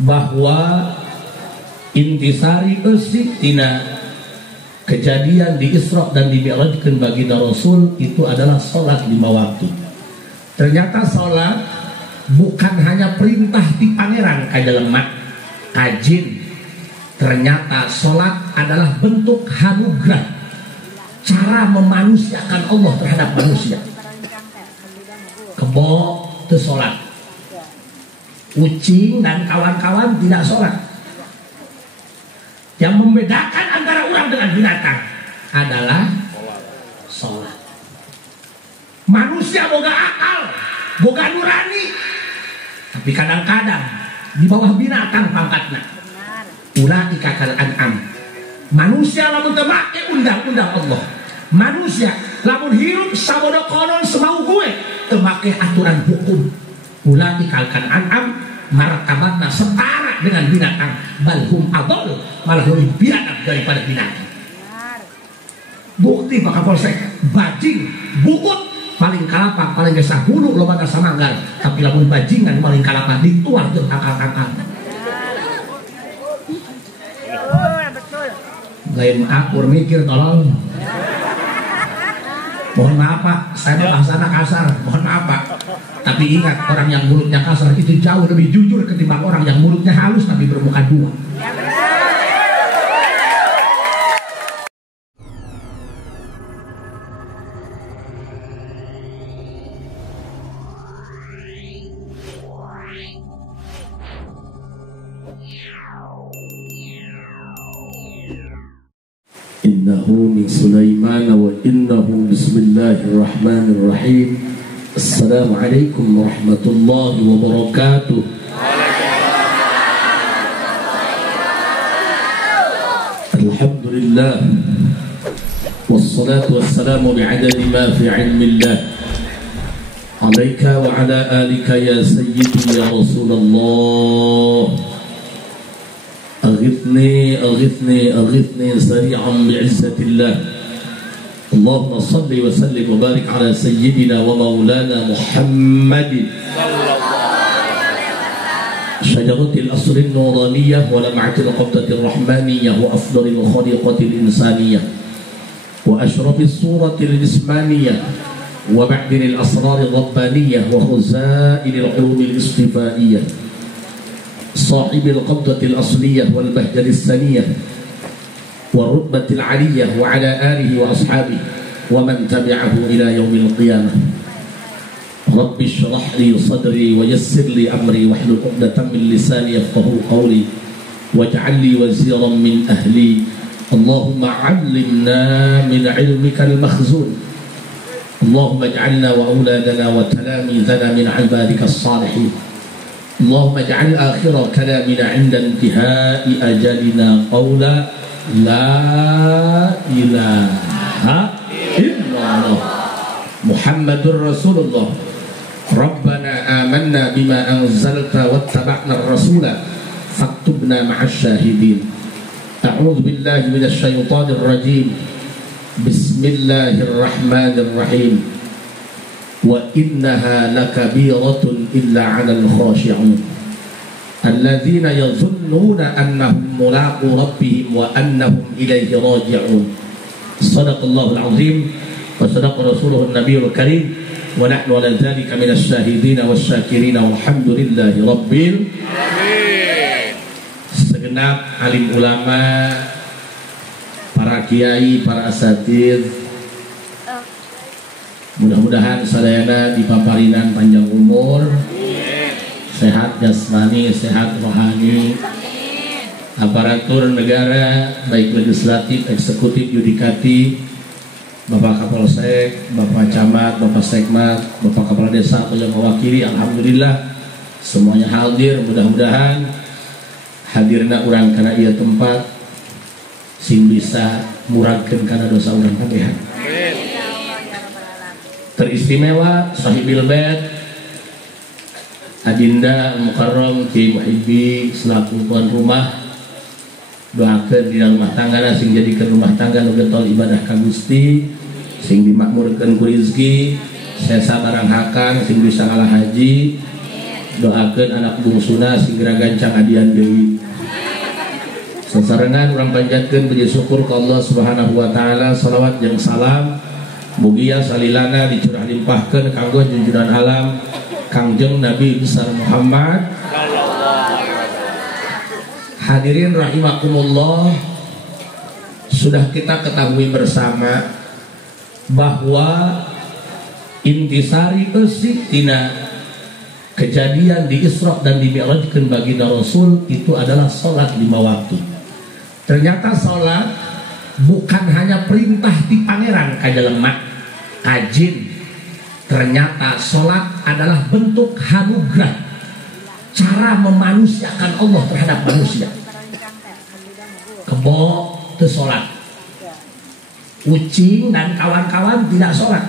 bahwa intisari eusi tina kejadian di Isra dan di Mi'rajkeun baginda Rasul itu adalah salat 5 waktu. Ternyata salat bukan hanya perintah di pangeran kayak lemak kajin. Ternyata salat adalah bentuk anugerah, cara memanusiakan Allah terhadap manusia. Kebo teu salat, kucing dan kawan-kawan tidak sholat. Yang membedakan antara orang dengan binatang adalah sholat. Manusia boga akal, boga nurani, tapi kadang-kadang di bawah binatang pangkatna. Ulaika kal an'am. Manusia lamun teu make undang-undang Allah. Manusia lamun hirup sabodo konon semau gue teu make aturan hukum. Ulaika kal an'am, martabatna setara dengan binatang. Balhum adol, malah lebih biadab daripada binatang. Bukti Pak Kapolsek, bajing, bukut paling kalapak, paling gesah hulu loba samanggar, tapi lamun bajingan paling kalapak dituar jeung akal-akal. Lain akur mikir tolong. Mohon maaf Pak, saya bahasana kasar, mohon maaf Pak. Tapi ingat, orang yang mulutnya kasar itu jauh lebih jujur ketimbang orang yang mulutnya halus tapi bermuka dua. Innahu min Sulaiman wa innahu bismillahirrahmanirrahim. Assalamualaikum warahmatullahi wabarakatuh. Alhamdulillah wassalatu wassalamu bi'adadi ma fi ilmillah alaika wa ala alika ya sayyidi ya Rasulullah. أغثني أغثني أغثني سريعا بعزة الله. اللهم صل وسلم وبارك على سيدنا ومولانا محمد شجرة الأصل النورانية ولمعة القبضة الرحمانية وأفضل الخليقة الإنسانية وأشرف الصورة الجسمانية ومعدن الأسرار الربانية وخزائن العلوم الاصطفائية صاحب القبضة الأصلية والبهجة الثانية والرتبة العلية وعلى آله وأصحابه ومن تبعه إلى يوم القيامة. رب اشرح لي صدري ويسر لي أمري واحلل عقدة من لساني يفقهوا قولي واجعل لي وزيرا من أهلي. اللهم علمنا من علمك المخزون. اللهم اجعلنا وأولادنا وتلاميذنا من عبادك الصالحين. اللهم اجعل آخر كلامنا عند انتهاء أجلنا قولا لا إله إلا الله محمد رسول الله. ربنا آمنا بما أنزلت واتبعنا الرسول فاكتبنا مع الشاهدين. أعوذ بالله من الشيطان الرجيم. بسم الله الرحمن الرحيم. وإنها لكبيرة إلا على الخاشعين الذين يظنون أنهم ملاقو ربهم وأنهم إليه راجعون. صدق الله العظيم وصدق رسوله النبي الكريم ونحن على ذلك من الشاهدين والشاكرين والحمد لله رب العالمين. Segenap alim ulama, para kiai, para asatidz, mudah-mudahan sadayana dipaparinan panjang umur, sehat jasmani, sehat rohani, aparatur negara baik legislatif, eksekutif, yudikatif, Bapak Kapolsek, Bapak Camat, Bapak Sekmat, Bapak Kepala Desa atau yang mewakili, alhamdulillah semuanya hadir. Mudah-mudahan hadirna urang kana ieu tempat sing bisa muragkeun kana dosa urang kabeh. Teristimewa Sahibil Bait Adinda Mukarram Ki Muhibbi selaku tuan rumah, doakeun dina rumah tanggana sing jadikeun rumah tangga nu getol ibadah ka Gusti, sing dimakmurkeun ku rezeki, sesa barang hakan sing bisa ngalah haji, doakeun anak bungsuna segera gancang adian deui. Sasarengan urang panjatkeun puji syukur ka Allah Subhanahu wa taala, salawat jeung salam mugia salilana dicurah limpahkeun kanggo junjungan alam Kangjeng Nabi besar Muhammad. Hadirin rahimakumullah, sudah kita ketahui bersama bahwa intisari esik tina kejadian di Isra dan di Mi'rajkeun baginda Rasul itu adalah salat 5 waktu. Ternyata salat bukan hanya perintah di pangeran kaja lemak kajin. Ternyata salat adalah bentuk anugerah, cara memanusiakan Allah terhadap manusia. Kebo teu salat, kucing dan kawan-kawan tidak salat.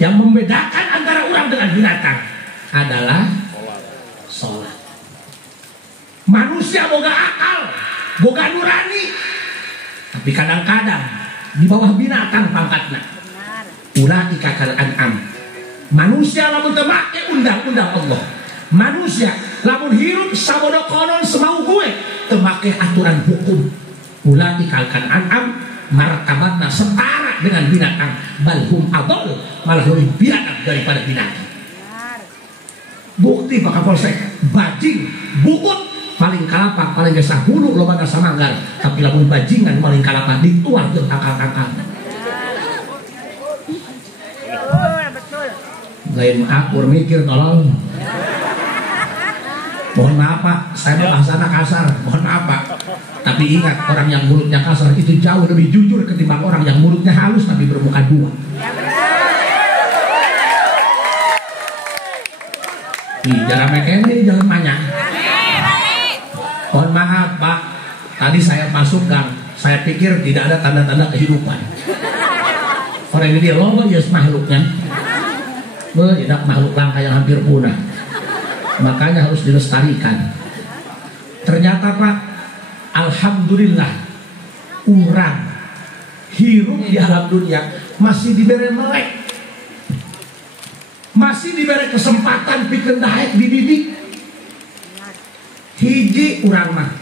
Yang membedakan antara orang dengan binatang adalah salat. Manusia boga akal, boga nurani, tapi kadang-kadang di bawah binatang pangkatna. Ulaika kal an'am. Manusia lamun teu make undang-undang Allah. Manusia lamun hirup sabodo konon semau gue teu make aturan hukum. Ulaika kal an'am, martabatna setara dengan binatang. Balhum adol, malah lebih binatang daripada binatang. Bukti Pak Kapolsek, bajing, bukut paling kalapak, paling gesah hulu loba nasa manggar, tapi lamun bajingan paling kalapak dituar jeung akal-akal. Lain akur mikir tolong. Mohon maaf Pak, saya bahasana kasar, mohon maaf Pak. Tapi ingat, orang yang mulutnya kasar itu jauh lebih jujur ketimbang orang yang mulutnya halus tapi bermuka dua. Jangan mekene, jangan banyak. Mohon maaf Pak, tadi saya masuk gang, saya pikir tidak ada tanda-tanda kehidupan. Orang ini dia logo ya makhluknya, tidak makhluk langka yang hampir punah, makanya harus dilestarikan. Ternyata Pak, alhamdulillah, orang hirup di alam dunia masih diberi melek, masih diberi kesempatan bikin daek dididik. Hiji urang mah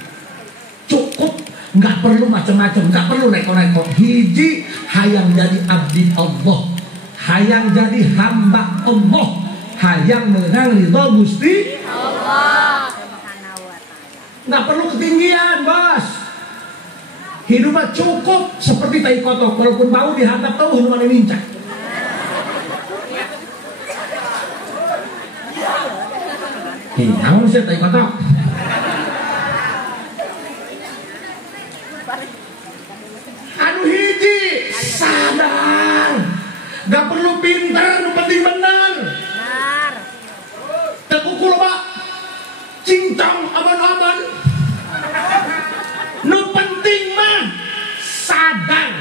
cukup, nggak perlu macam-macam, nggak perlu neko-neko. Hiji hayang jadi abdi Allah, hayang jadi hamba Allah, hayang menang ridho Gusti Allah. Nggak perlu ketinggian bos. Hidupnya cukup seperti tai kotok, walaupun bau dihadap tahu hidupnya mincak. Namun saya tai kotok. Anu hiji sadar, gak perlu pinter, nu penting bener. Tekukul Pak, cincang aman-aman. Nu penting mah sadar,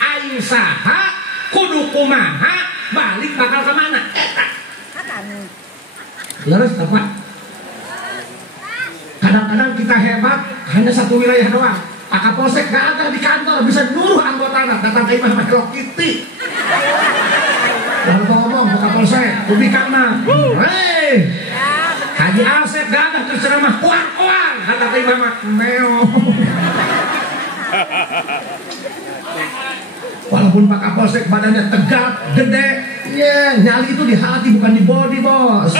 aing saha, kudu kumaha, balik bakal kemana? Eta. Leres Pak. Kadang-kadang kita hebat hanya satu wilayah doang. Pak Kapolsek gak ada di kantor bisa nyuruh anggota datang ke imam Hello Kitty. Lalu ngomong Pak Kapolsek, ubi karena, hei, Haji Asep gak ada terceramah kuang-kuang kata ke imam Meo. Walaupun Pak Kapolsek badannya tegap, gede, ya nyali itu di hati bukan di body bos.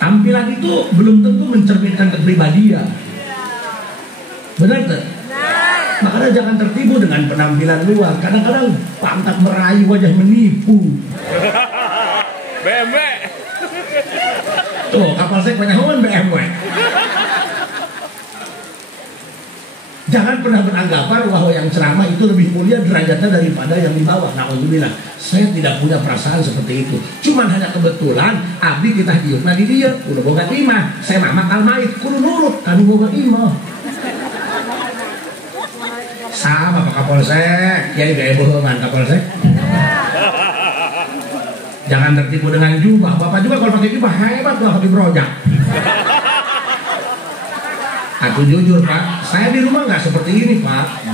Tampilan itu belum tentu mencerminkan kepribadian. Benar tak? Makanya jangan tertipu dengan penampilan luar. Kadang-kadang pangkat merayu, wajah menipu. BMW. Tuh kapal saya banyak BMW. Jangan pernah beranggapan bahwa yang ceramah itu lebih mulia derajatnya daripada yang di bawah. Na'udzubillah. Saya tidak punya perasaan seperti itu. Cuman hanya kebetulan abdi kita diupna di dia. Kudu boga imah. Saya mah makal mait. Kudu nurut. Kanu boga imah. Sama Pak Kapolsek. Kiai gaya bohongan Kapolsek. Jangan tertipu dengan jubah. Bapak juga kalau pakai jubah hebat lah pakai berojak. Aku jujur Pak, saya di rumah nggak seperti ini Pak,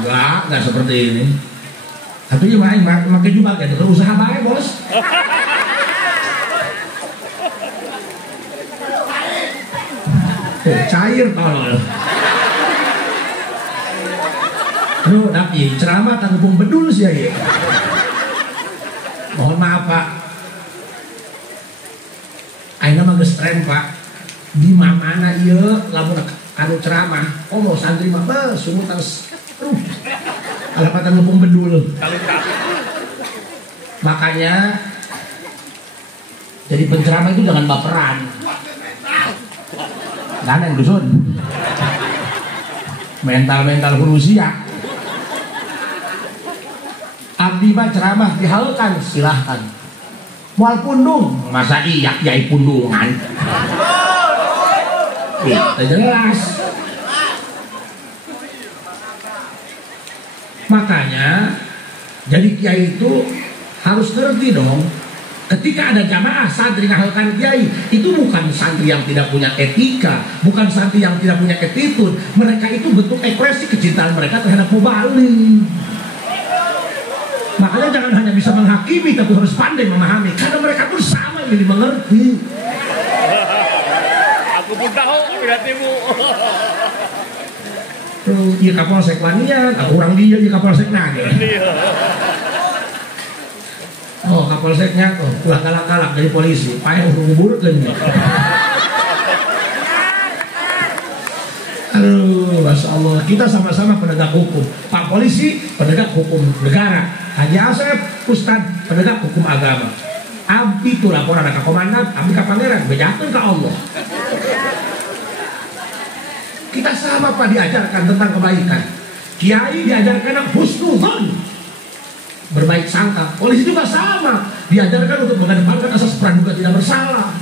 nggak seperti ini. Artinya makin juga kayak usaha baik bos. Cair tol. Aduh, tapi ceramah tanggung bedul sih ya. Mohon maaf Pak. Aina mah geus tren Pak. Di mana ieu lamun anu ceramah, oh mau santri mah beuh sumut harus ala patang ngepung bedul. Makanya jadi penceramah itu jangan baperan. Daneng dusun. Mental manusia. Abdi mah ceramah dihalukan silahkan. Moal pundung, masa iya yai pundungan. Jelas. Makanya jadi kiai itu harus ngerti dong. Ketika ada jamaah santri ngahalkan kiai, itu bukan santri yang tidak punya etika, bukan santri yang tidak punya attitude. Mereka itu bentuk ekspresi kecintaan mereka terhadap mubalik. Makanya jangan hanya bisa menghakimi, tapi harus pandai memahami. Karena mereka pun sama yang dimengerti. Aku pun tahu berartimu. Iya Kapolsek Lanian, aku orang dia di Kapolsek nanya. Oh Kapolseknya tuh ulah galak-galak dari polisi, payah ngubur kan. Aduh, Masya Allah, kita sama-sama penegak hukum. Pak Polisi penegak hukum negara, Haji Asep Ustad penegak hukum agama. Abdi itu laporan ke komandan, abdi ke pangeran, bejakan ke Allah. Kita sama Pak diajarkan tentang kebaikan. Kiai diajarkan husnudzon, berbaik sangka. Polisi juga sama, diajarkan untuk mengedepankan asas praduga tidak bersalah.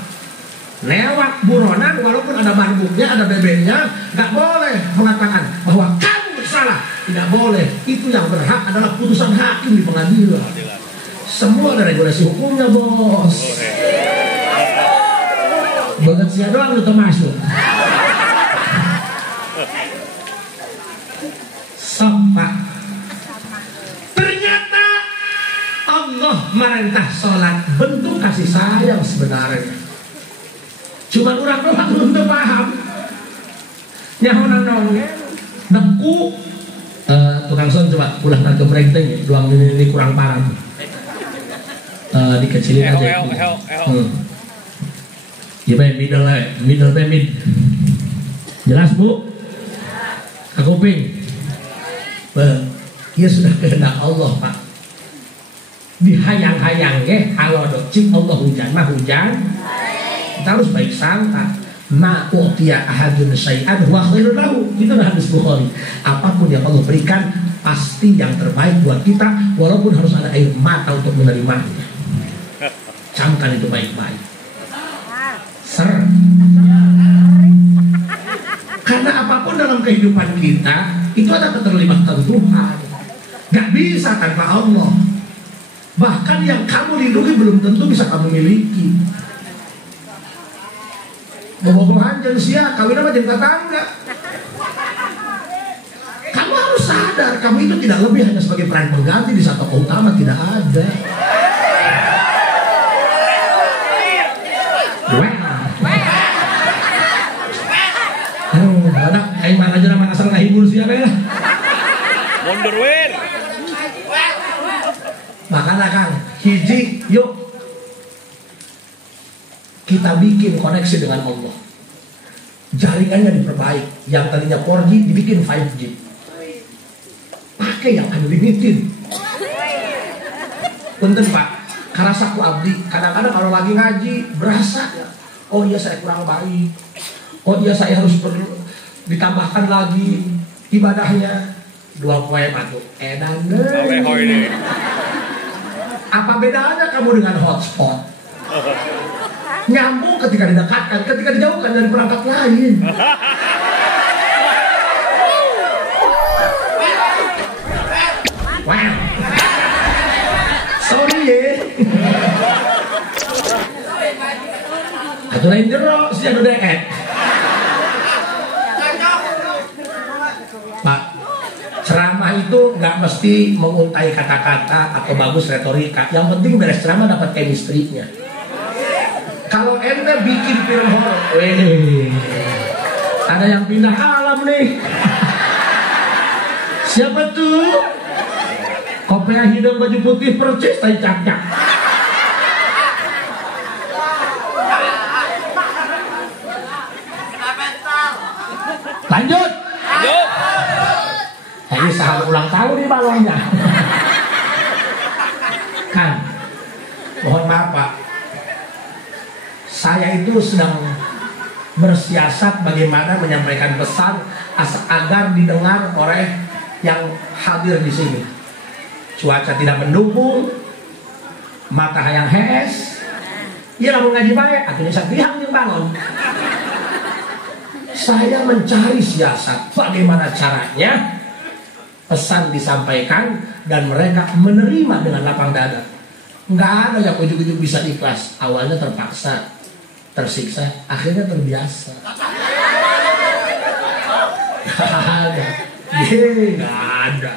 Lewat buronan walaupun ada marbuknya, ada bebennya, nggak boleh mengatakan bahwa kamu bersalah. Tidak boleh. Itu yang berhak adalah putusan hakim di pengadilan. Semua ada regulasi hukumnya bos. Banget sih doang lu termasuk. Sampai ternyata Allah merintah sholat bentuk kasih sayang sebenarnya. Cuma orang doang belum paham. Nyahonan neku tukang son coba ulah ke brengteng doang ini kurang parah. Dikecilin aja. Ya baik middle. Jelas Bu? Aku ping. Ya sudah kehendak Allah Pak. Dihayang-hayang Allah cik Allah hujan mah hujan. Kita harus baik sangka. Ma utiya ahadun syai'an wa khairun lahu. Itu hadis Bukhari. Apapun yang Allah berikan pasti yang terbaik buat kita, walaupun harus ada air mata untuk menerimanya. Camkan itu baik-baik. Karena apapun dalam kehidupan kita itu ada keterlibatan Tuhan. Gak bisa tanpa Allah. Bahkan yang kamu lindungi belum tentu bisa kamu miliki. Bobogohan jeung sia kawin sama jeung tetangga. Kamu harus sadar kamu itu tidak lebih hanya sebagai peran pengganti di satu tokoh utama, tidak ada. Ada kayak mana aja nama asal ngahibur siapa ya? Mundur wen. Makanya Kang, hiji yuk kita bikin koneksi dengan Allah. Jaringannya diperbaik. Yang tadinya 4G dibikin 5G. Pakai yang unlimited. Punten Pak, karasaku abdi. Kadang-kadang kalau lagi ngaji berasa, oh iya saya kurang baik. Oh iya saya harus perlu ditambahkan lagi ibadahnya 2 poin matu. Edan deh. Apa bedanya kamu dengan hotspot? Nyambung ketika didekatkan, ketika dijauhkan dari perangkat lain. Wow. Sorry ya. Atuh lain jero sih anu deek. nggak mesti menguntai kata-kata atau bagus retorika. Yang penting beres ceramah dapat chemistry-nya. Kalau ente bikin film horor, ada yang pindah alam nih. Siapa tuh? Kopea hidung baju putih percis tai cakak. Lanjut. Ini sahur ulang tahun nih balonnya. Kan, mohon maaf Pak, saya itu sedang bersiasat bagaimana menyampaikan pesan agar didengar oleh yang hadir di sini. Cuaca tidak mendukung, mata yang hes, ya lalu ngaji baik, akhirnya saya pihak yang bangun. Saya mencari siasat bagaimana caranya pesan disampaikan dan mereka menerima dengan lapang dada. Nggak ada yang ujuk-ujuk bisa ikhlas. Awalnya terpaksa, tersiksa, akhirnya terbiasa. Nggak ada.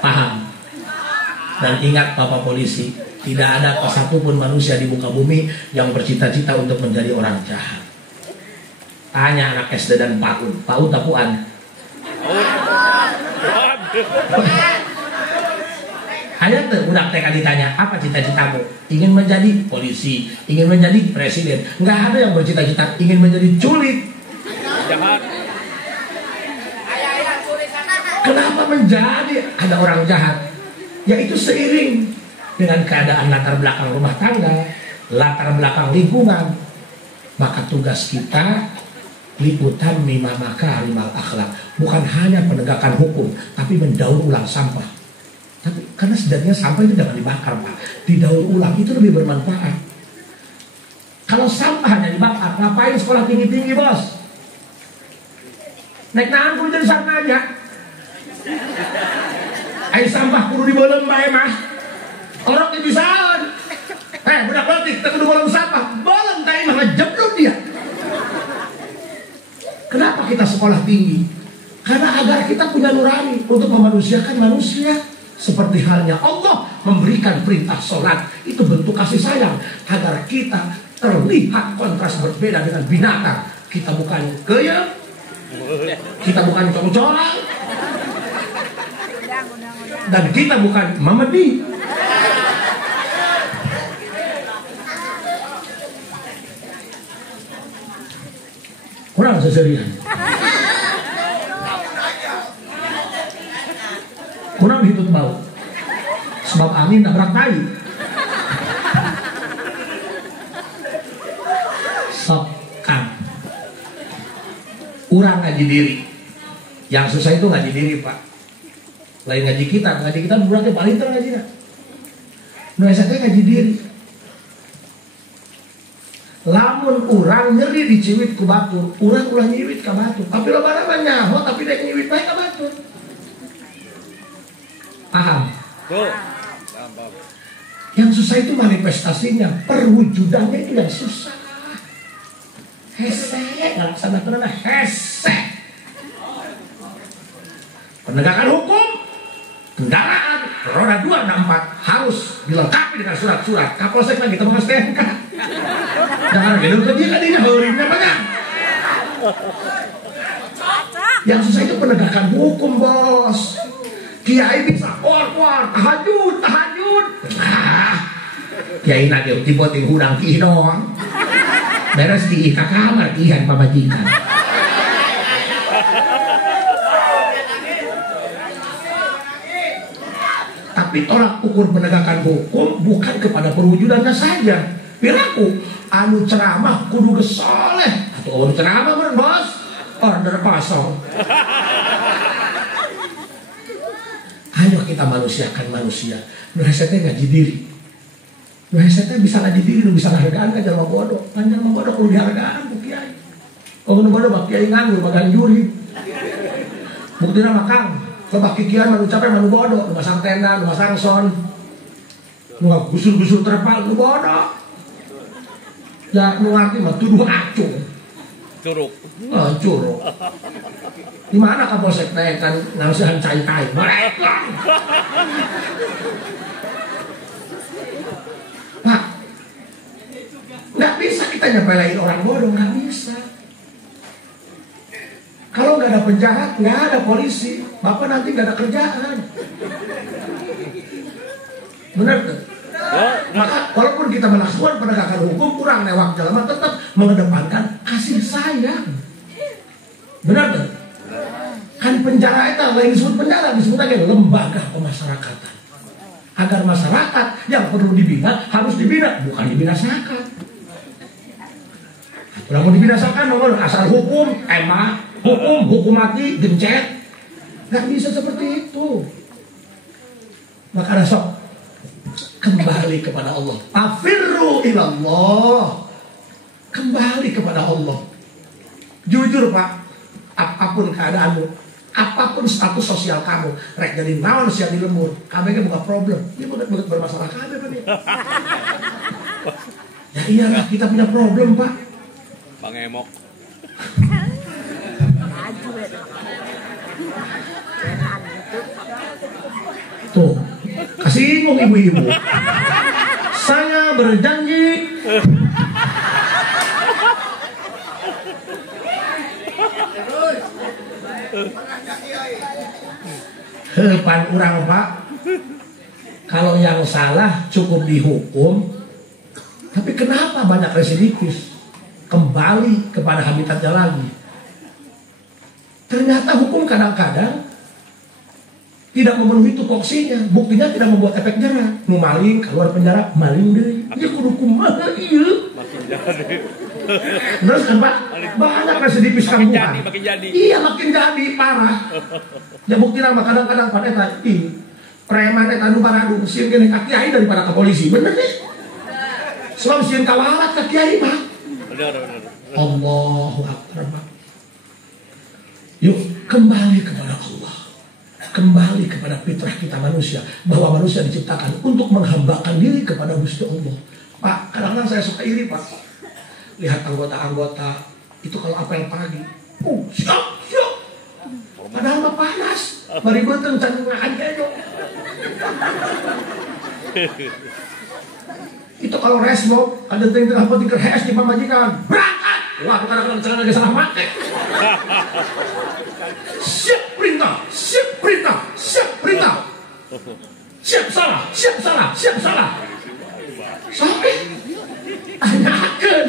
Paham? Dan ingat Bapak Polisi, tidak ada satupun manusia di muka bumi yang bercita-cita untuk menjadi orang jahat. Tanya anak SD dan PAUD. PAUD tapuan. Hanya tuh budak TK ditanya, apa cita-citamu? Ingin menjadi polisi, ingin menjadi presiden. Nggak ada yang bercita-cita ingin menjadi culik. Jahat. Kenapa menjadi ada orang jahat? Yaitu seiring dengan keadaan latar belakang rumah tangga, latar belakang lingkungan. Maka tugas kita liputan mima makarimal akhlak, bukan hanya penegakan hukum, tapi mendaur ulang sampah. Tapi karena sebenarnya sampah itu jangan dibakar Pak, didaur ulang itu lebih bermanfaat. Kalau sampah hanya dibakar, ngapain sekolah tinggi-tinggi bos? Naik nahan kudu jadi sarnanya. Ayo sampah kudu dibolong bae mah. Orang dibisaon. Budak batik tak kudu bolong sampah, bolong tai mah ngejeblok dia. Kenapa kita sekolah tinggi? Karena agar kita punya nurani untuk memanusiakan manusia. Seperti halnya Allah memberikan perintah sholat, itu bentuk kasih sayang agar kita terlihat kontras berbeda dengan binatang. Kita bukan kaya, kita bukan congcorang, dan kita bukan memedi. Kurang seserian. Kurang hitut bau. Sebab angin nabrak tai. Sok kan. Urang ngaji diri. Yang susah itu ngaji diri Pak. Lain ngaji kita berarti paling ter ngajinya. Nuesanya ngaji diri. Lamun urang nyeri diciwit ku batur, urang ulah nyiwit ka batur. Tapi lo barang nyaho tapi dek nyiwit bae ka batur. Paham? Yang susah itu manifestasinya, perwujudannya itu yang susah. Hese, ngalaksanakeunna hese. Penegakan hukum, kendaraan, roda 2 dan 4 harus dilengkapi dengan surat-surat. Kapolsek lagi kita mau STNK. Jangan gedung ke dia kadinya heureumnya banyak. Yang susah itu penegakan hukum, bos. Kiai bisa war tahajud. Kiai nage tiba ting hudang ki doang. Beres ki ka kamar kian pamajikan. Tapi tolak ukur penegakan hukum bukan kepada perwujudannya saja. Piraku anu ceramah kudu gesoleh. Atau anu ceramah meureun bos, order kosong. Ayo kita manusiakan manusia. Nuhesete ngaji diri. Nuhesete bisa ngaji diri, bisa ngahargaan ka jalma bodoh. Kan jalma bodoh kudu dihargaan ku kiai. Kalau bodoh bak kiai nganggur bagan juri. Buktina mah Kang, lebak kikian manu capek manu bodoh, nu masang tenda, nu masang son. Nu gusur-gusur terpal nu bodoh. Ya nu ngarti mah tuduh acung. Curug. Oh, curug. Di mana Kapolsek teh kan ngasihan cai-cai. Pak, nggak bisa kita nyepelein orang bodoh, nggak bisa. Kalau nggak ada penjahat, nggak ada polisi, Bapak nanti nggak ada kerjaan. Benar tuh? Maka walaupun kita melakukan penegakan hukum kurang lewat jalan, tetap mengedepankan kasih sayang. Benar tuh? Kan penjara itu lain disebut penjara, disebut lagi lembaga pemasyarakatan. Agar masyarakat yang perlu dibina harus dibina, bukan dibinasakan. Kalau mau dibinasakan, asal hukum, hukum mati, gencet. Nggak bisa seperti itu. Maka sok kembali kepada Allah. Afirru ilallah. Kembali kepada Allah. Jujur Pak, apapun keadaanmu, apapun status sosial kamu, rek jadi naon sia di lembur, kabeh ge boga problem. Ini bukan bermasalah kabeh Pak. Ya iyalah kita punya problem Pak. Bang Emok. Tuh, kasih ngomong ibu-ibu. Saya berjanji hepan urang Pak. Kalau yang salah cukup dihukum. Tapi kenapa banyak residivis? Kembali kepada habitatnya lagi. Ternyata hukum kadang-kadang tidak memenuhi tupoksinya, buktinya tidak membuat efek jerah. Nu maling keluar penjara, maling deh. Dia kudu kumaha ieu. Makin jadi. Terus kan Pak, banyak residivis kampungan. Makin jadi. Iya makin jadi parah. Ya bukti nama kadang-kadang pada eta preman eta nu baradu sieun geuning ka kiai daripada ke polisi. Bener nih. Sebab sieun kawalat ka kiai Pak. Benar. Allahu Akbar Pak. Yuk kembali kepada Allah. Kembali kepada fitrah kita manusia, bahwa manusia diciptakan untuk menghambakan diri kepada Gusti Allah. Pak, kadang-kadang saya suka iri Pak. Lihat anggota-anggota itu kalau apel pagi, siap. Padahal mah panas. Bari beuteung can ngahan kejo. Itu kalau resmo, ada tengah apoteker HS di pamajikan. Berangkat. Wah, kadang-kadang celana ge salah make. Siap perintah. Siap salah. Sampai tanyakan.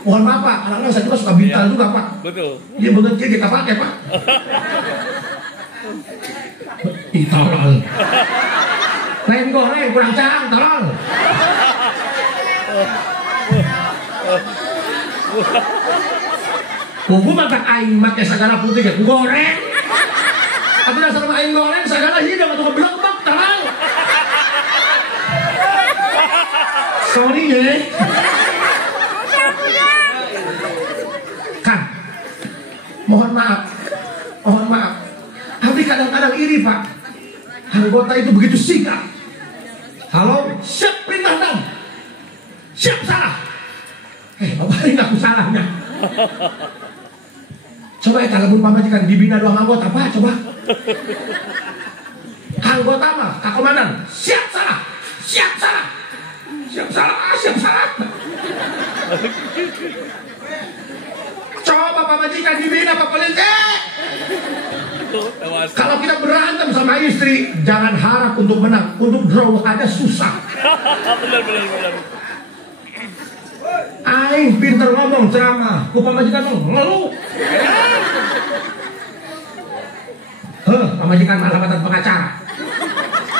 Mohon maaf Pak, kadang-kadang saya juga suka bintal juga Pak. Betul. Dia banget kita pakai Pak. Tolol. Lain goreng kurang cang, tolol. Kuku matak aing make sagala putih ke goreng. Tapi dasar aing goreng sagala hidung atau keblok tolol. Sorry ya. Kan. Mohon maaf. Tapi kadang-kadang iri Pak. Anggota itu begitu sigap. Halo, siap perintah dan siap salah. Bapak ini aku salahnya. Coba ya kalau pamajikan dibina doang anggota Pak, coba. Anggota mah, Kak Komandan, siap salah. Coba pamajikan dibina Pak Polisi. Kalau kita berantem sama istri, jangan harap untuk menang, untuk draw aja susah. Benar. Aing pinter ngomong ceramah, ku pamajikan ngeluh. Pamajikan malapatan pengacara.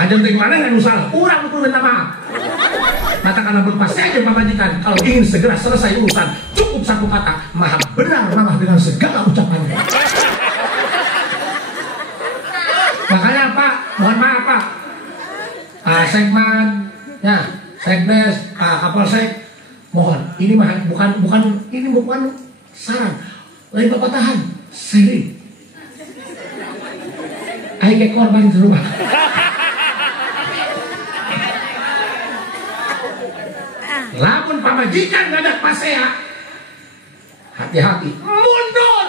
Ajeng teh mana yang salah? Urang kudu minta maaf. Mata kana berpas saja pamajikan, kalau ingin segera selesai urusan, cukup satu kata, maha benar ramah dengan segala ucapannya. Makanya Pak, mohon maaf Pak. Sekman, ya, sekdes, Kapolsek, mohon, ini mah bukan saran, lain Bapak tahan, sering. Aing ke korban di rumah. Lamun pamajikan ngadak pasea, hati-hati. Mundur,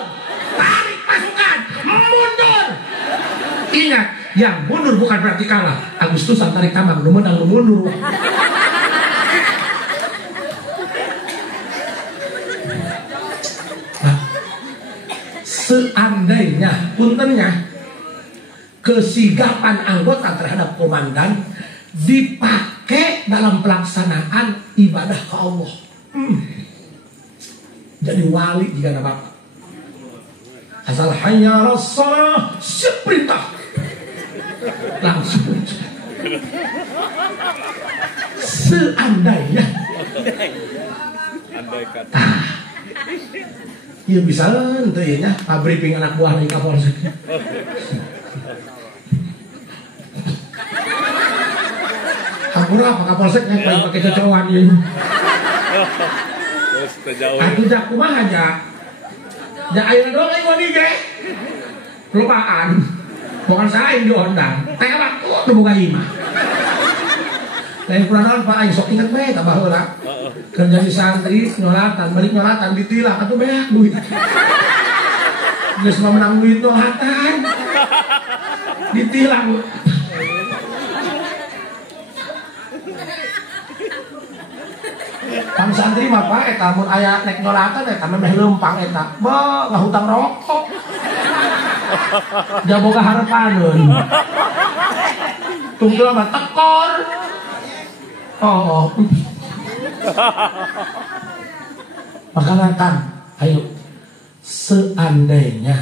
tarik pasukan, mundur. Ingat, yang mundur bukan berarti kalah. Agustusan tarik tambang, lu menang lu mundur. Nah, seandainya puntennya kesigapan anggota terhadap komandan dipakai dalam pelaksanaan ibadah ke Allah. Jadi wali jika ada bapak. Asal hanya rasalah siap perintah. Langsung. Seandainya. Ya bisa lah, ya, briefing anak buah nih Kapolsek. Kapolra apa Kapolsek yang pakai cocokan ini. Aku jak kumaha aja. Jak ayeuna doang aing wani ge. Lupaan. Bukan saya yang diundang. Teh waktu teu boga imah. Lain puranan Pak aing sok inget bae tah baheula. Kerja di santri nyolatan, balik nyolatan ditilang atuh beak duit. Geus menang duit nyolatan. Ditilang. Pan santri mah Pak eta mun aya nek nyolatan eta meh leumpang eta. Beuh ngahutang rokok. Da boga harepaneun. Tunggal mah tekor. Oh. Makanya kan, ayo seandainya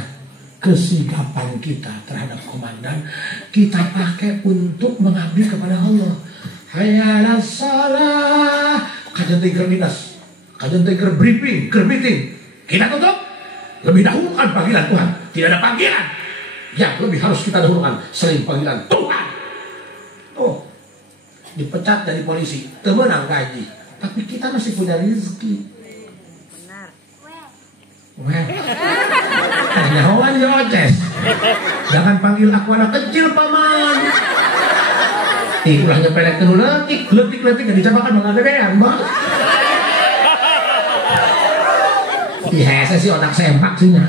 kesigapan kita terhadap komandan kita pakai untuk mengabdi kepada Allah. Hayya 'alas shalah. Kajian tiger dinas, kajian tiger briefing, meeting. Kita tutup. Lebih dahulukan panggilan Tuhan. Tidak ada panggilan yang lebih harus kita dahulukan selain panggilan Tuhan. Oh, dipecat dari polisi, temenang gaji, tapi kita masih punya rezeki. Benar. Nyawan Yoces. Jangan panggil aku anak kecil paman. Ulahnya pelek dulu letik yang dicapakan mengadean bang. Ihese sih otak sempak sih nya.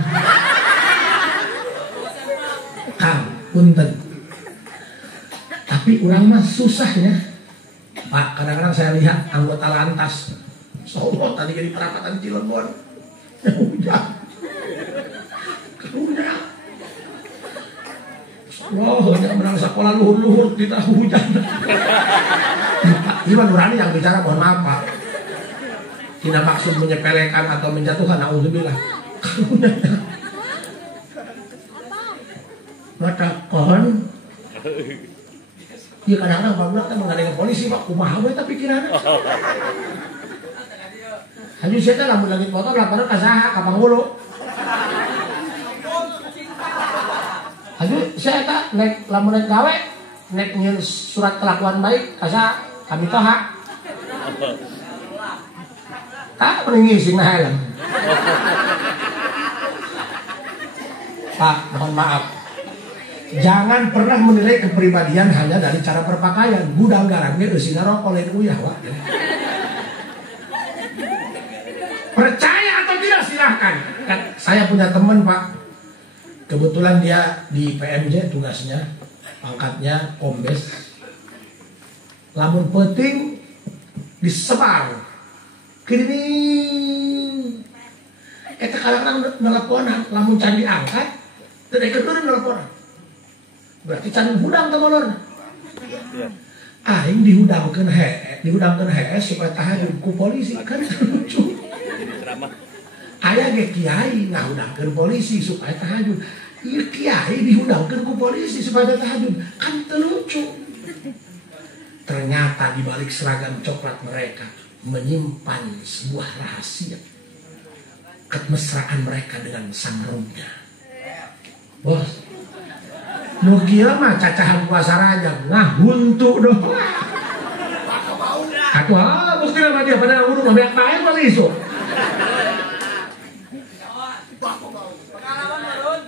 Kang, punten. Tapi orang mah susahnya. Pak, kadang-kadang saya lihat anggota lantas. Soalnya tadi jadi perapatan Cilegon. Hujan. Karunya. Wah, hanya menang sekolah luhur-luhur kita hujan. Iman Nurani yang bicara, mohon maaf Pak. Tidak maksud menyepelekan atau menjatuhkan, na'udzubillah. Karunya. Mata kon. Ya kadang-kadang Pak Budak mengadang polisi Pak, kumaha we tapi pikiranna. Hanya saya lamun lagi motor laporan ka saha ka Panghulu. Hanya saya tak naik lamun naik gawe naik nyieun surat kelakuan baik ka saha kami toha. Tak mending ngisi na helm. Pak, mohon maaf. Jangan pernah menilai kepribadian hanya dari cara berpakaian. Gudang garamnya usina rokok lain uyah, Pak. Percaya atau tidak silahkan. Kan saya punya teman Pak. Kebetulan dia di PMJ tugasnya, pangkatnya kombes. Lamun penting disebar. Kini eta kadang-kadang nelponan, lamun can diangkat, teu dikeun nelponan. Berarti can hudang teh molor. Aing dihudangkeun he supaya tahajud ku polisi kan lucu. Aya ge kiai ngahudangkeun polisi supaya tahajud. Ieu kiai dihudangkeun ku polisi supaya tahajud kan teu lucu. Ternyata di balik seragam coklat mereka menyimpan sebuah rahasia kemesraan mereka dengan sang rohnya. Bos, nu kieu mah cacahan puasa Rajab ngahuntu doh. Aku bos kira mah dia pada urung ambil bae kali isu.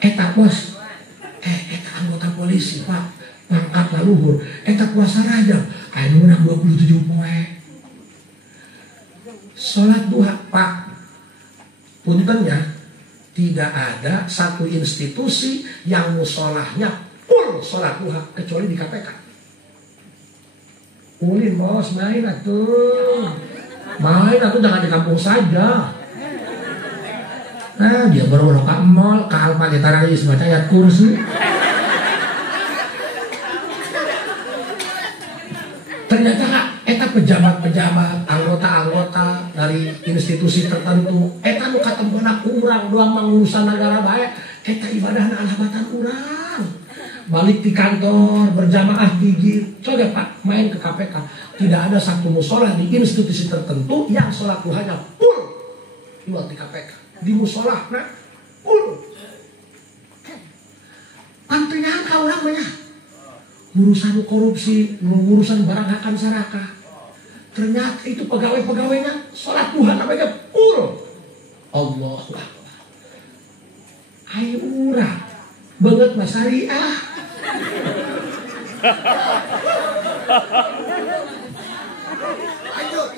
Eta bos, eta anggota polisi Pak, pangkat luhur, eta puasa Rajab, anu menang 27 poe. Salat duha Pak, puntennya tidak ada satu institusi yang musolahnya full sholat duha kecuali di KPK. Ulin bos, main atuh jangan di kampung saja. Nah dia baru ke mall, ke Alma Gitaris baca ayat kursi. Ternyata eta pejabat-pejabat, anggota-anggota dari institusi tertentu, eta nu katempona ku urang doang mengurusan negara baik, eta ibadahna alhabatan urang. Balik di kantor berjamaah gigi, coba Pak main ke KPK, tidak ada satu musola di institusi tertentu yang sholat duhanya full jual di KPK. Di musola, nah full. Pantinya kau orang banyak. Urusan korupsi, urusan barang akan saraka. Ternyata itu pegawai-pegawainya sholat duha namanya full. Allahu Akbar. Ayo urang, banget mas syariah.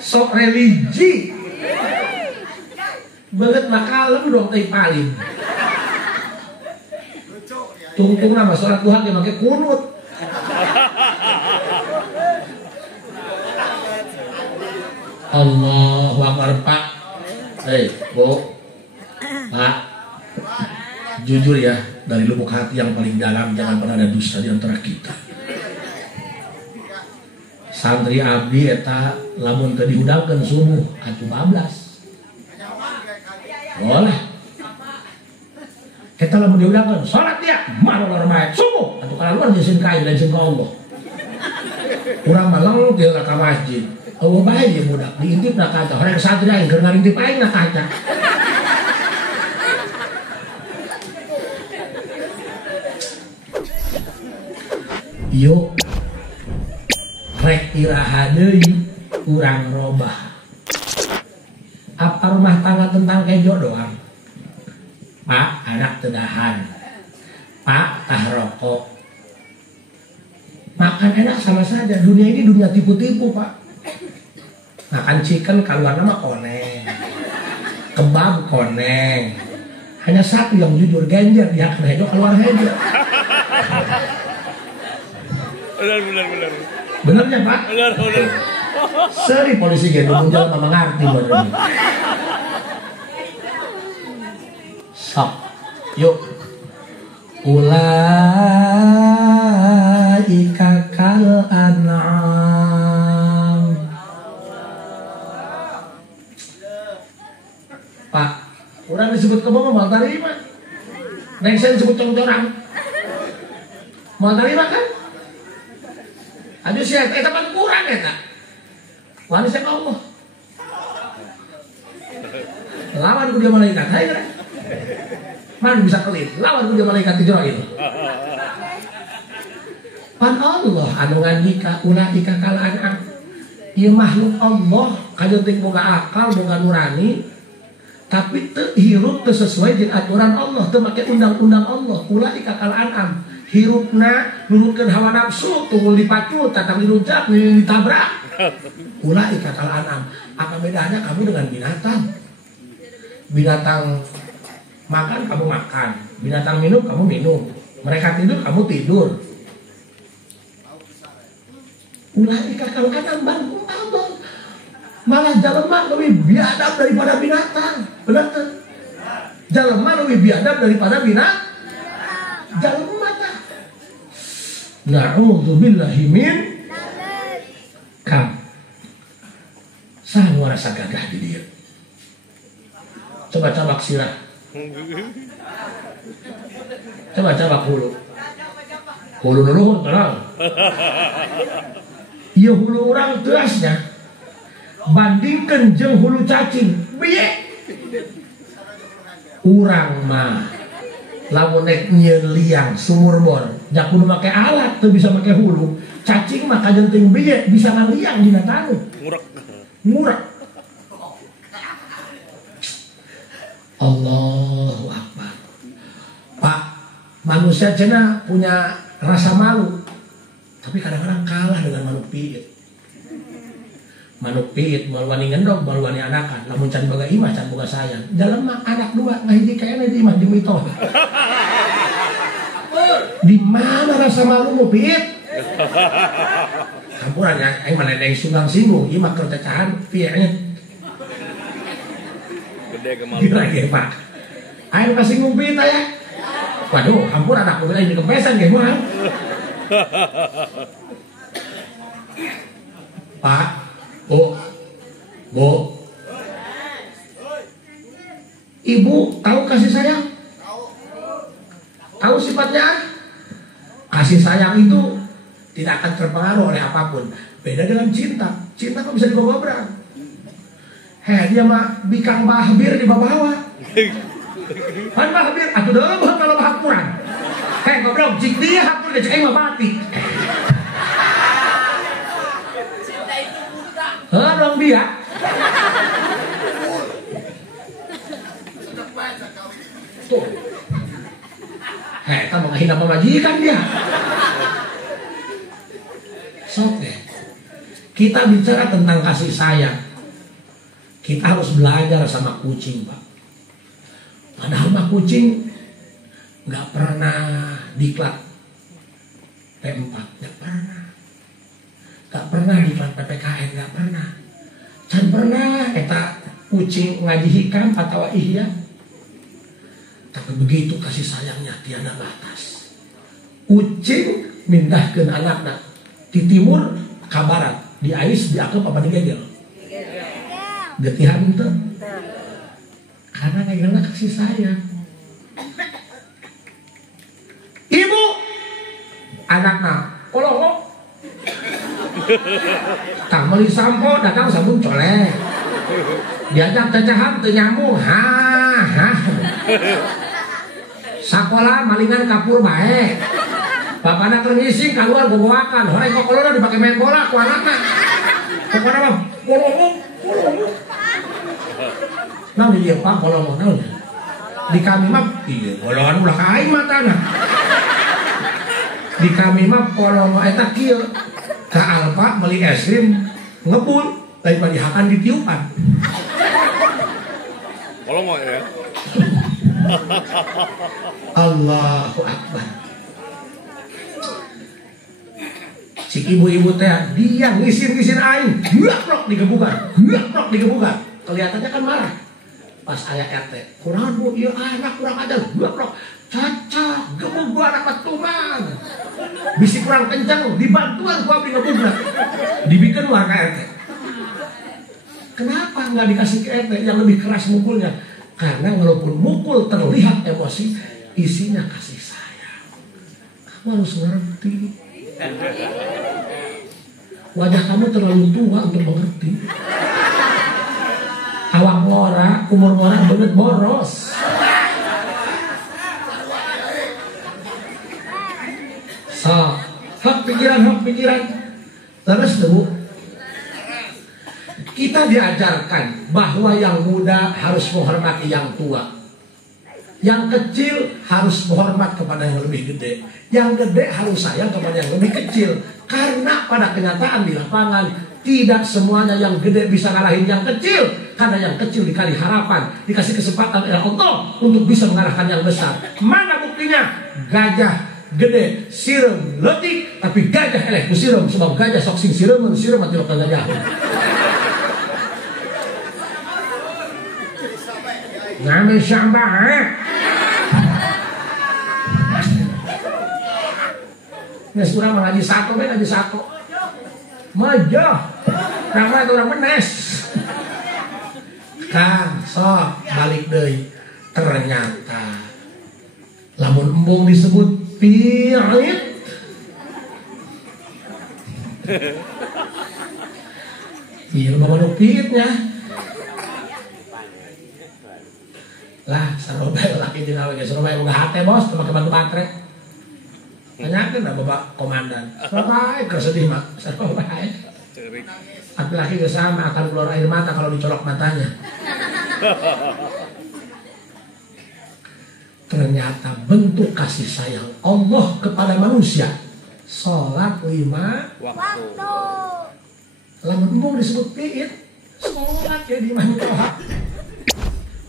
Sok religi. Banget makalem dong teh paling. Tungtung nama sholat duha dia pakai kunut. Allahu Akbar Pak. Bu, Pak, jujur ya, dari lubuk hati yang paling dalam jangan pernah ada dusta di antara kita. Santri abdi eta lamun teu diundangkeun subuh atuh 14. Boleh. Kita lamun diundangkeun salat ya, mana normal subuh atuh kalaluan jeung ka lain jeung ka Allah. Urang maleng teu ka masjid. Oh bae ye budak diintip na kaca, horeng santri aing keur ngintip aing na kaca. Yuk rek iraha deui urang robah. Apa rumah tangga tentang kejo doang? Pak anak tedahan, Pak tah rokok. Makan enak sama saja. Dunia ini dunia tipu-tipu Pak. Makan chicken keluar nama koneng, kebab koneng. Hanya satu yang jujur genjer, dia hejo keluar hejo. Benar. Benernya Pak? Benar. Seri polisi gitu muncul sama ngerti bener. Sok, yuk. Ulaika kal an'am. Pak, orang disebut kebong mau terima. Neng saya disebut cong-corang. Mau terima kan? Aduh siap, tempat kurang ya tak? Wanita Allah. Lawan ku dia malaikat, hai kan? Mana bisa pelit? Lawan ku dia malaikat Jibril. Pan Allah anu ngandika ulaika kal an'am. Ieu makhluk Allah kajeun teu boga akal, boga nurani, tapi teu hirup teu sesuai jeung aturan Allah, teu make undang-undang Allah. Ulaika kal an'am. Hirupna nurutkeun hawa nafsu, tunggul dipacu, tatang diruncak, ditabrak. Ulaika kal an'am. Apa bedanya kamu dengan binatang? Binatang makan kamu makan, binatang minum kamu minum, mereka tidur kamu tidur. Ulaika kal an'am bangku abang. Malah jalema lebih biadab daripada binatang. Benar kan? Jalema lebih biadab daripada binatang. Jalema na'udzubillahi min kam. Sah nu rasa gagah di dia. Coba cabak sirah. Coba cabak hulu. Hulu nuruhun terang. Ieu hulu urang teasnya bandingkeun jeung hulu cacing. Bieu. Urang mah lamun nek nyieun liang sumur bor jak kudu make alat teu bisa make hulu. Cacing mah kajenting bieu bisa ngaliang dina taneuh. Ngurek. Allahu Akbar. Pak, manusia cenah punya rasa malu. Tapi kadang-kadang kalah dengan makhluk pieu. manuk piit moal wani ngendog moal wani anakan lamun can boga imah can boga sayang dalam mah anak dua ngahiji kaena di imah di mito di mana rasa malu mu piit campuran ya aing mah nedeng sunggang singgung imah keur cacahan pietnya Gede kemalu. gitu lagi Pak aing pasti singgung piit aya waduh hampur anak gua ini kempesan ge moal Pak, Bu, Ibu tahu kasih sayang? Tahu sifatnya? Kasih sayang itu tidak akan terpengaruh oleh apapun. Beda dengan cinta. Cinta kok bisa dibawa-bawa. Dia mah bikang bahbir di bawah. Kan bahbir, atuh deueuh bae kalau bahapuran. Goblok, jik dia hatur ge cek mah mati. Dong dia. Tuh. Kita mau ngehina pemajikan dia. Sok deh. Kita bicara tentang kasih sayang. Kita harus belajar sama kucing, Pak. Padahal mah kucing nggak pernah diklat P4, nggak pernah. Gak pernah diklat PPKN, gak pernah. Can pernah eta kucing ngaji hikam atau ihya. Tapi begitu kasih sayangnya tiada batas. Kucing mindahkeun anakna di timur ke barat, di ais diakep apa digegel? Getihan itu. Karena ngegelna kasih sayang. Ibu anakna kolong tak beli sampo datang sabun colek diajak cacahan teu nyambung sakola malingan kapur bae bapana keur ngising keluar gogoakan horeng kokolona dipake main bola ku anakna pokona mah kolong naon di dieu Pak kolong naon di kami mah ieu golongan ulah ka aing matana di kami mah kolong eta kieu ke Alfa beli es krim ngebul daripada dihakan ditiupan. Kalau mau ya. Allahu Akbar. Si ibu-ibu teh dia ngisir-ngisir aing, gerak digebukan. Kelihatannya kan marah. Pas aya RT, kurang Bu, ieu anak kurang ajar, gerak. Caca, gebuk gua anak patungan. Bisi kurang kencang, dibantuan gua abdi ngebugna. Dibikin warga RT. Kenapa nggak dikasih ke RT yang lebih keras mukulnya? Karena walaupun mukul terlihat emosi, isinya kasih sayang. Kamu harus ngerti. Wajah kamu terlalu tua untuk mengerti. Awak ngora, umur ngora bener boros. Hak pikiran. Terus Bu, kita diajarkan bahwa yang muda harus menghormati yang tua. Yang kecil harus menghormat kepada yang lebih gede. Yang gede harus sayang kepada yang lebih kecil. Karena pada kenyataan di lapangan tidak semuanya yang gede bisa ngalahin yang kecil. Karena yang kecil dikali harapan, dikasih kesempatan oleh Allah untuk bisa mengalahkan yang besar. Mana buktinya? Gajah gede sirem letik tapi gajah eleh sirem sebab gajah sok sing sirem mati lokal gajah. Nami syambah. Nes urang ngaji satu. Maja. Nama itu orang menes. Kang, sok balik deui. Ternyata lamun embung disebut pirit. Iya, bawa nu piritnya. Lah, sarobay laki dina we sarobay boga hate bos, teu make bantu baterai. Tanyakeun da Bapak komandan. Sarobay keur sedih mah, sarobay. Laki-laki geus sama akan keluar air mata kalau dicolok matanya. Ternyata bentuk kasih sayang Allah kepada manusia. Sholat 5 waktu. lamun embung disebut piit, sholat ya di mana toha.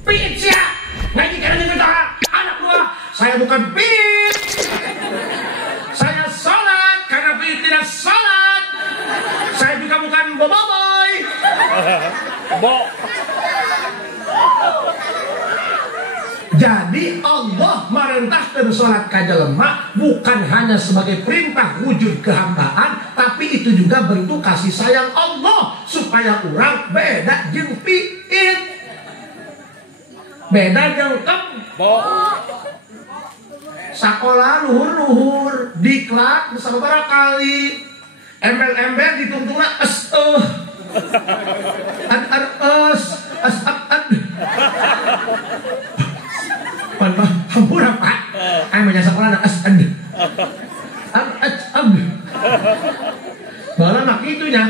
Piit sia, ngaji karena dengan toha. Anak gua, saya bukan piit. Saya sholat karena piit tidak sholat. Saya juga bukan boboiboy. Jadi Allah merintahkan sholat ka jelema bukan hanya sebagai perintah wujud kehambaan, tapi itu juga bentuk kasih sayang Allah supaya orang beda jeung piit, beda jeung kebo. Sakola luhur-luhur diklat sabaraha kali, embel-embel dituntuna hampura Pak, amanya sekolah anak malah mak itunya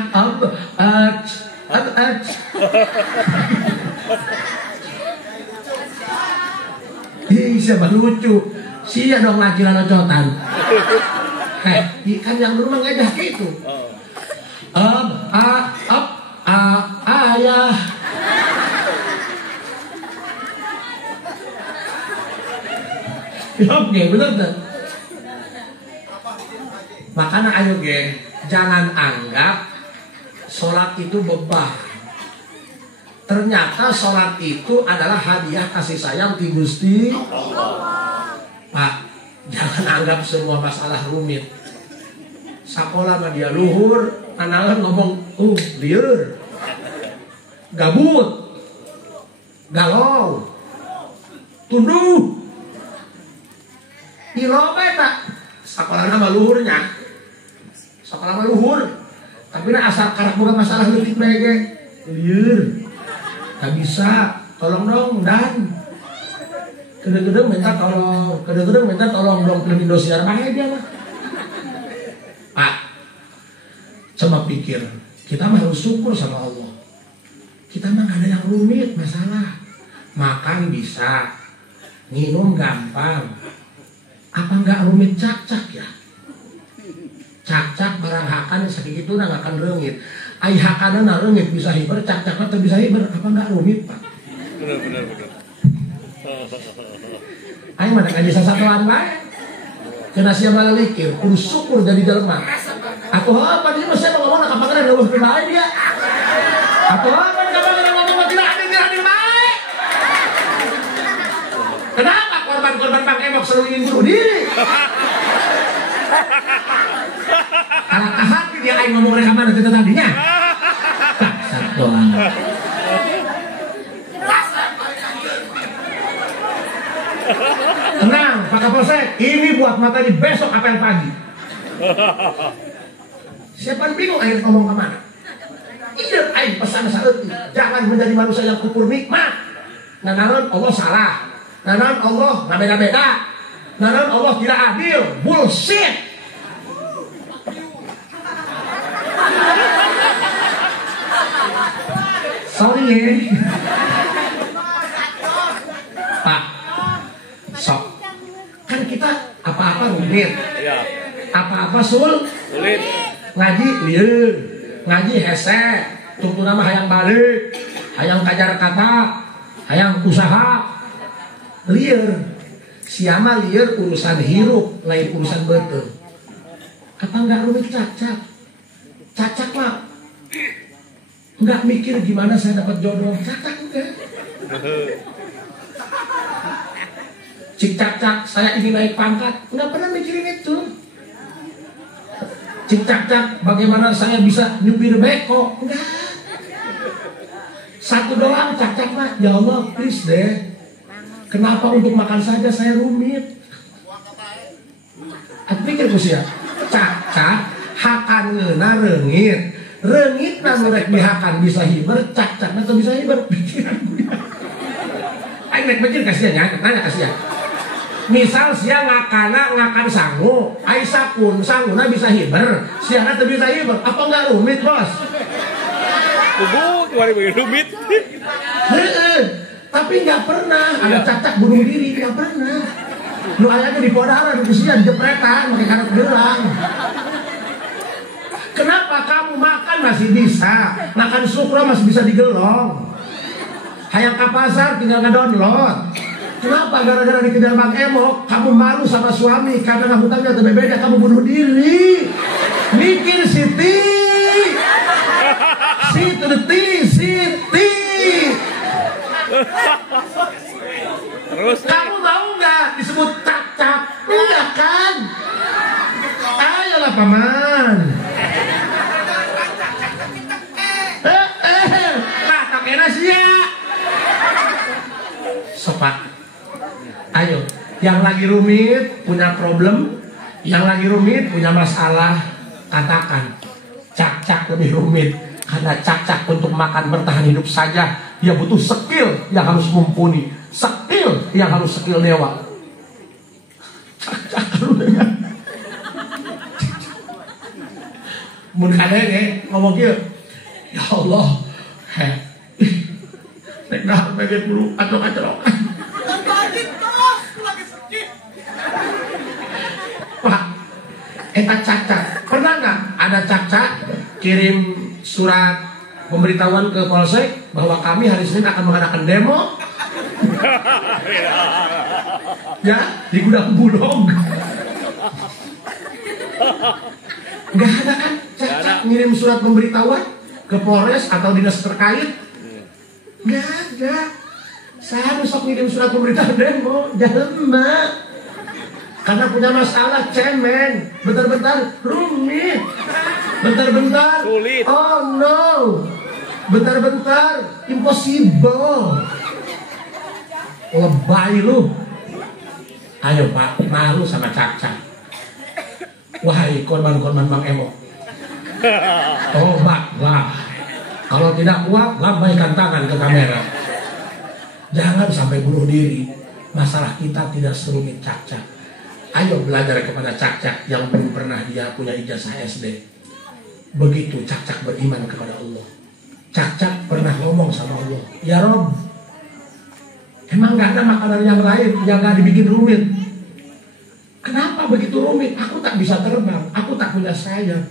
siapa lucu sia dong lagi lanocotan. Kan yang dulu mah ngajak gitu ayah. Oke, bener tuh. Makanya ayo ge, jangan anggap sholat itu beban. Ternyata sholat itu adalah hadiah kasih sayang di Gusti Pak. Jangan anggap semua masalah rumit. Sakola mah dia luhur, analan ngomong, liur, gabut, galau, tunduh. Ilobe tak sekolah nama luhurnya, sekolah nama luhur, tapi nak asal karak bukan masalah letik bege, liur, tak bisa, tolong dong dan, kedeng-kedeng minta tolong dong kelebih dosiar bahaya dia mah. Pak, coba pikir, kita mah harus syukur sama Allah, kita mah gak ada yang rumit masalah, makan bisa, minum gampang. Apa enggak rumit cak-cak ya? Cak-cak barang hakan sakit itu nggak akan rengit. Ai hakan na rengit bisa hiber, cak-cak atau bisa hiber. Apa enggak rumit Pak? Benar. Ai mana kan bisa satuan bae. Kena siapa likir, kudu syukur jadi jelema. Atau apa dia masih mau ngomong apa kan ngomong bae dia. Atau apa dia ngomong tidak adil bae. Kenapa korban Bang Emok selalu ingin bunuh diri? Kalau hati dia aing ngomong rekaman itu tadinya. Satu orang. Tenang, Pak Kapolsek. Ini buat materi besok apel pagi. Siapa yang bingung aing ngomong kemana? Iya, aing pesan saeutik. Jangan menjadi manusia yang kufur nikmat. Nanaron Allah salah. Nanan Allah nggak beda-beda. Nanan Allah tidak adil. Bullshit. Sorry ya. Pak, sok. Kan kita apa-apa rumit. Apa-apa sulit. Ngaji lieur, ngaji hese. Tunggu nama hayang balik, hayang kajar kata, hayang usaha. Lieur, siapa lieur urusan hirup, lain urusan betul. Apa enggak rumit cacak? Cacak mah enggak mikir gimana saya dapat jodoh. Cacak enggak. Cik cacak, saya ingin naik pangkat, enggak pernah mikirin itu. Cik cacak, bagaimana saya bisa nyupir beko? Enggak. Satu doang cacak mah, ya Allah please deh. Kenapa untuk makan saja saya rumit? Aku pikir ku sia, cacak hakan ngeuna reungit. Reungit na merek dihakan bisa hiber, cacak na bisa hiber. Pikiran ku. Aing rek mikir kasihan ya, nanya kasihan. Misal sia ngakan sangu, ai sapun sanguna bisa hiber, siana teu bisa hiber. Apa enggak rumit, Bos? Rumit. Heeh. Tapi nggak pernah ada cacak bunuh diri, nggak pernah. Lu ayahnya di podara, di kusian, jepretan, pakai karet gelang. Kenapa kamu makan masih bisa, makan sukro masih bisa digelong, hayang ke pasar tinggal ngedownload. Kenapa gara-gara dikejar Bang Emo kamu malu sama suami karena hutangnya beda, kamu bunuh diri? Mikir Siti, Siti. Terus Kamu mau nggak disebut cak-cak? Enggak kan? Ayolah paman. Kata kena sia. Sopak. Ayo, yang lagi rumit punya problem, yang lagi rumit punya masalah, katakan cak-cak lebih rumit. Karena cak-cak untuk makan bertahan hidup saja, dia butuh skill yang harus mumpuni, skill yang harus skill dewa. Cak-cak lu dengan mun kadang ngomong gitu, ya Allah, nek dah pengen dulu atau kacrokan. Pak, eta cak-cak pernah nggak ada cak-cak kirim surat pemberitahuan ke Polsek bahwa kami hari Senin akan mengadakan demo ya di Gudang Bulog? Nggak ada kan cak-cak ngirim surat pemberitahuan ke Polres atau dinas terkait? Nggak ada. Saya harus ngirim surat pemberitahuan demo, jangan mbak. Karena punya masalah cemen, bentar-bentar rumit, bentar-bentar sulit. Oh no, bentar-bentar impossible. Lebay lu. Ayo Pak, malu sama cak-cak. Wahai korban-korban Bang Emo, tobatlah. Kalau tidak kuat, lambaikan tangan ke kamera. Jangan sampai bunuh diri. Masalah kita tidak serumit cak-cak. Ayo belajar kepada cak-cak yang belum pernah dia punya ijazah SD. Begitu cak-cak beriman kepada Allah. Cak-cak pernah ngomong sama Allah, ya Rob, emang gak ada makanan yang lain yang gak dibikin rumit? Kenapa begitu rumit? Aku tak bisa terbang, aku tak punya sayap.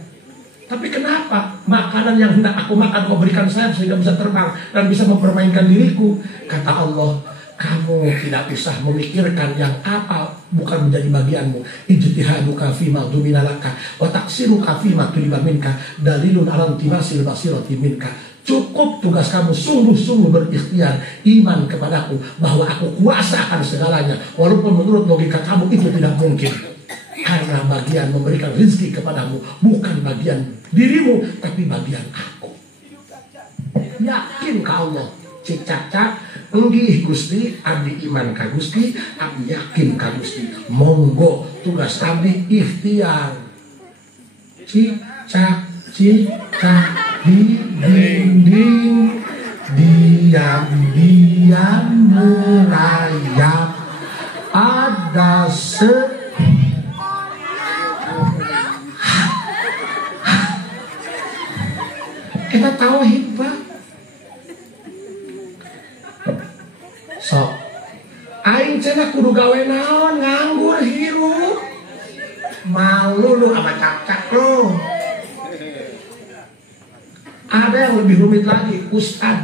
Tapi kenapa makanan yang hendak aku makan kau berikan sayap sehingga bisa terbang dan bisa mempermainkan diriku? Kata Allah, kamu tidak usah memikirkan yang apa bukan menjadi bagianmu. Ijtihaduka fima duminalaka wa taksiruka fima tuliba minka dalilun alam timasil basirati minka. Cukup tugas kamu sungguh-sungguh berikhtiar iman kepadaku bahwa aku kuasa akan segalanya. Walaupun menurut logika kamu itu tidak mungkin. Karena bagian memberikan rezeki kepadamu bukan bagian dirimu, tapi bagian aku. Yakin ke Allah. Cicak-cak enggih Gusti, abdi iman ka Gusti, abdi yakin ka Gusti. Monggo tugas abdi ikhtiar. Cicak di dinding diam-diam merayap. Ada kita tauhid Pak. Sok aing cenah kudu gawe naon, nganggur hirup. Malu lu sama cak-cak lu. Ada yang lebih rumit lagi, ustad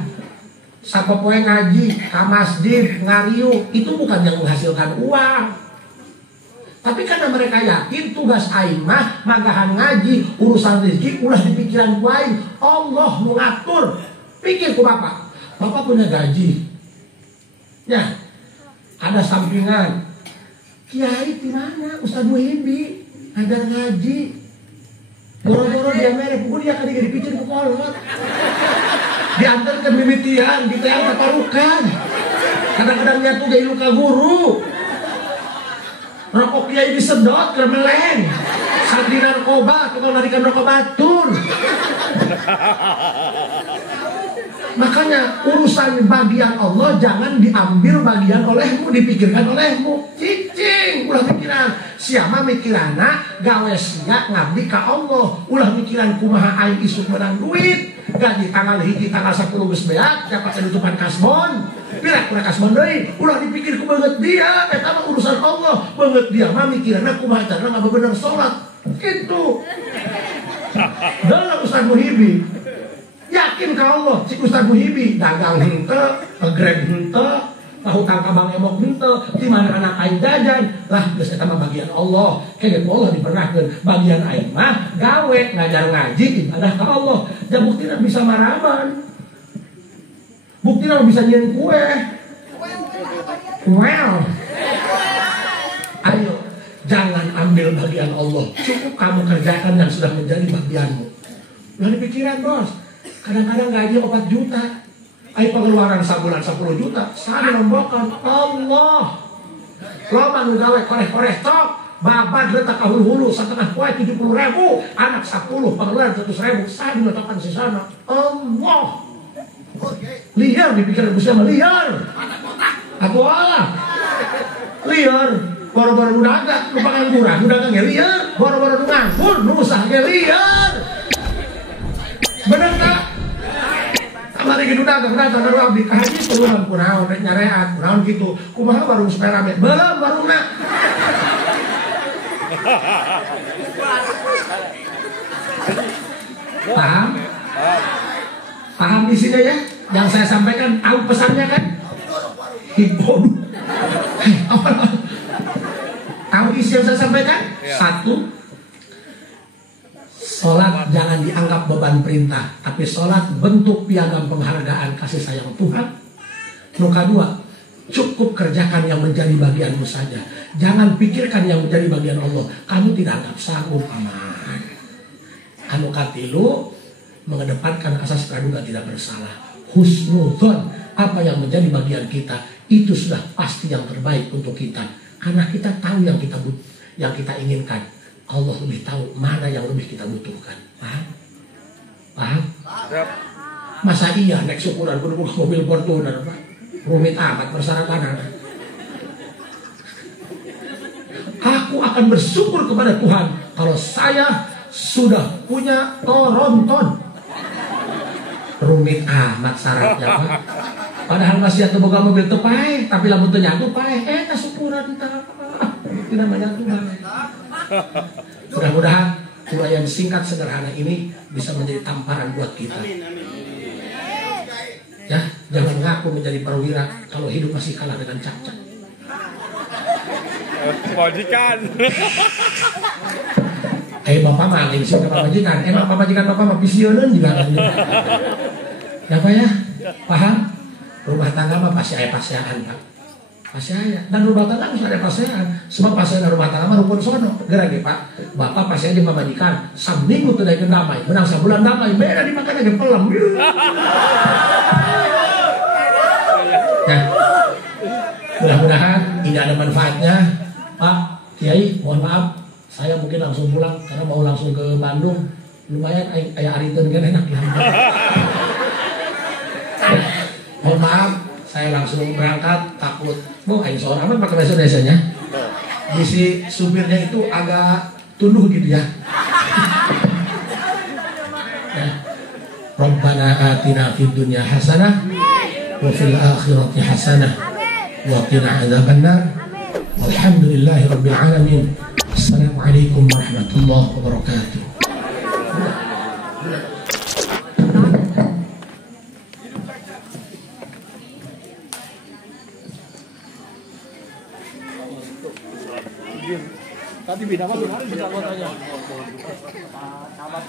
sapopoe ngaji, ka masjid, ngariu, itu bukan yang menghasilkan uang. Tapi karena mereka yakin tugas aing mah magahan ngaji, urusan rezeki ulah di pikiran ku aing. Allah mengatur. Pikir ku bapak. Bapak punya gaji. Ya, ada sampingan. Kiai di mana? Ustaz Muhibbi ngajar ngaji. Boro-boro dia merek, pukul dia kali dipicin ke kolot. Diantar ke mimitian, diteang ke parukan. Kadang-kadang dia tuh gaya luka guru. Rokok kiai disedot ke meleng. Sandi narkoba, tukang narikan rokok batur. Makanya urusan bagian Allah jangan diambil bagian olehmu, dipikirkan olehmu. Cicing, ulah pikiran. Siapa mikirana gawe sia ngabdi ka Allah. Ulah mikiran kumaha aing isuk menang duit. Gaji tanggal hiji tanggal 10 geus beak dapat penutupan kasbon. Pira kasbon deui. Ulah dipikir ku beungeut dia, eta mah urusan Allah. Beungeut dia mah mikirana kumaha carana ngabebener salat. Gitu. Dalam Ustaz Muhyiddin. Yakin ka Allah, si Ustaz Muhyiddin dagang henteu, grab henteu, tahu tangkabang emok henteu, di mana anak aing jajan, lah geus eta mah bagian Allah. Kayak Allah dipernakeun, bagian aing mah gawe ngajar ngaji ibadah ka Allah. Da buktina bisa maraman. Buktina bisa nyeun kue. Well. Ayo, jangan ambil bagian Allah. Cukup kamu kerjakan yang sudah menjadi bagianmu. Jangan pikiran, bos. Kadang-kadang gaji 4 juta. Ayo pengeluaran sebulan 10 juta. Saya lombokan Allah. Lama nu gawe koreh-koreh tok. Babat letak hulu-hulu setengah poe 70.000. Anak 10 pengeluaran 100.000. Saya diletakkan di sana. Allah. Liar dipikir bersama liar. Aku Allah. Liar. Baru-baru dagang, lupa ngangguran, dagang ya liar. Baru-baru nganggur, nusah ya liar. Bener tak? Kamari gitu dagang abdi kaji turun kunaon rek nyareat, kunaon gitu. Kumaha baru supaya rame. Belum baru nak. Paham? Paham isinya ya? Yang saya sampaikan, tahu pesannya kan? Hibon. Apa? Tahu isi yang saya sampaikan? Ya. 1, sholat jangan dianggap beban perintah, tapi sholat bentuk piagam penghargaan kasih sayang Tuhan. Nuka 2, cukup kerjakan yang menjadi bagianmu saja. Jangan pikirkan yang menjadi bagian Allah. Kamu tidak anggap sanggup aman. Anu katilu, mengedepankan asas praduga tidak bersalah. Husnudzon, apa yang menjadi bagian kita itu sudah pasti yang terbaik untuk kita. Karena kita tahu yang kita inginkan. Allah lebih tahu mana yang lebih kita butuhkan. Paham? Paham? Masa iya naik syukuran kudu mobil Fortuner, Pak? Rumit amat persyaratan. Aku akan bersyukur kepada Tuhan kalau saya sudah punya Toronton. Rumit amat syaratnya, Pak. Padahal masih ada boga mobil tepai, tapi lamun teu nyatu pae, syukuran tah. Itu namanya Tuhan. Mudah-mudahan uraian singkat sederhana ini bisa menjadi tamparan buat kita. Ya, jangan ngaku menjadi perwira kalau hidup masih kalah dengan cacat. Majikan. Bapak mah lain sih Bapak majikan. Bapak majikan Bapak mah visionen juga. Ya Pak ya? Paham? Rumah tangga mah pasti aya pasean, Pak. Pasti aya. Dan rumah tangga harus ada pasean. Sebab pasean rumah tangga mah rukun sono. Geura ge, Pak. Bapak pasean jeung pamajikan. Saminggu teu daekeun damai. Menang sabulan damai. Beda dimakan ge pelem. Ya. Mudah-mudahan ini ada manfaatnya. Pak Kiai, mohon maaf. Saya mungkin langsung pulang karena mau langsung ke Bandung. Lumayan aya ariteun kan enak ya. Mohon maaf, saya langsung berangkat, takut. Aing seorang apa pakai bahasa Indonesianya? Si supirnya itu agak tunduh gitu ya. Rabbana atina fid dunya hasanah wa fil akhirati hasanah wa qina adzabannar. Walhamdulillahi rabbil alamin. Assalamualaikum warahmatullahi wabarakatuh. Tadi bina apa kemarin bisa gua tanya. Kabar